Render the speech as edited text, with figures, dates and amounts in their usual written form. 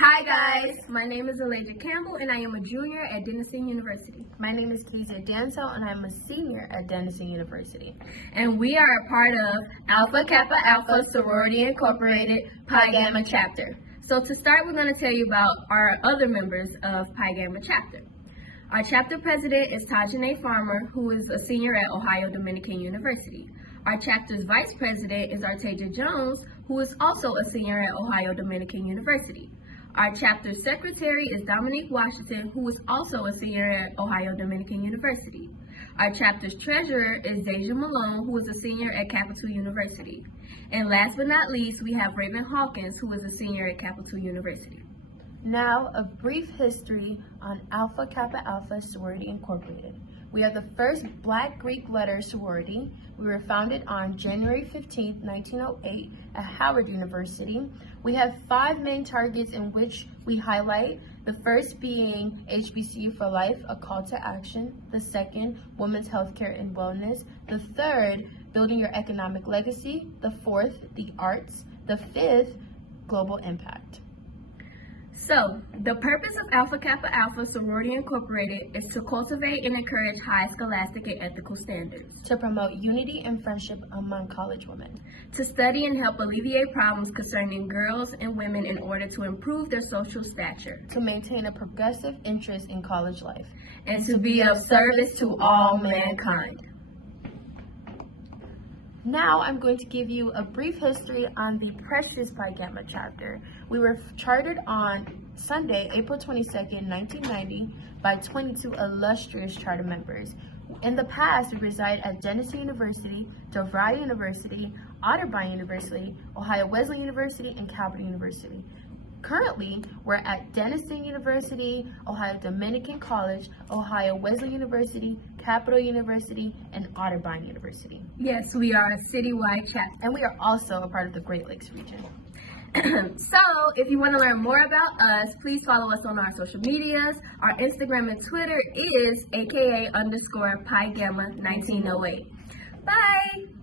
Hi guys, my name is Alleviate Campbell and I am a junior at Denison University. My name is Kezia Danto and I'm a senior at Denison University. And we are a part of Alpha Kappa Alpha Sorority Incorporated Pi Gamma Chapter. So to start, we're going to tell you about our other members of Pi Gamma Chapter. Our chapter president is Tajane Farmer, who is a senior at Ohio Dominican University. Our chapter's vice president is Artasia Jones, who is also a senior at Ohio Dominican University. Our chapter secretary is Dominique Washington, who is also a senior at Ohio Dominican University. Our chapter's treasurer is Deja Malone, who is a senior at Kappa University. And last but not least, we have Raven Hawkins, who is a senior at Kappa University. Now, a brief history on Alpha Kappa Alpha Sorority Incorporated. We are the first Black Greek letter sorority. We were founded on January 15, 1908 at Howard University. We have 5 main targets in which we highlight. The first being HBCU for Life, a call to action. The second, women's healthcare and wellness. The third, building your economic legacy. The fourth, the arts. The fifth, global impact. So, the purpose of Alpha Kappa Alpha Sorority Incorporated is to cultivate and encourage high scholastic and ethical standards. To promote unity and friendship among college women. To study and help alleviate problems concerning girls and women in order to improve their social stature. To maintain a progressive interest in college life. And to be of service to all mankind. Now I'm going to give you a brief history on the precious Pi Gamma chapter. We were chartered on Sunday, April 22nd, 1990 by 22 illustrious charter members. In the past, we reside at Denison University, DeVry University, Otterbein University, Ohio Wesleyan University, and Kappa University. Currently, we're at Denison University, Ohio Dominican College, Ohio Wesleyan University, Capital University, and Otterbein University. Yes, we are a citywide chapter. And we are also a part of the Great Lakes region. So, if you want to learn more about us, please follow us on our social medias. Our Instagram and Twitter is aka_Pi Gamma 1908. Bye!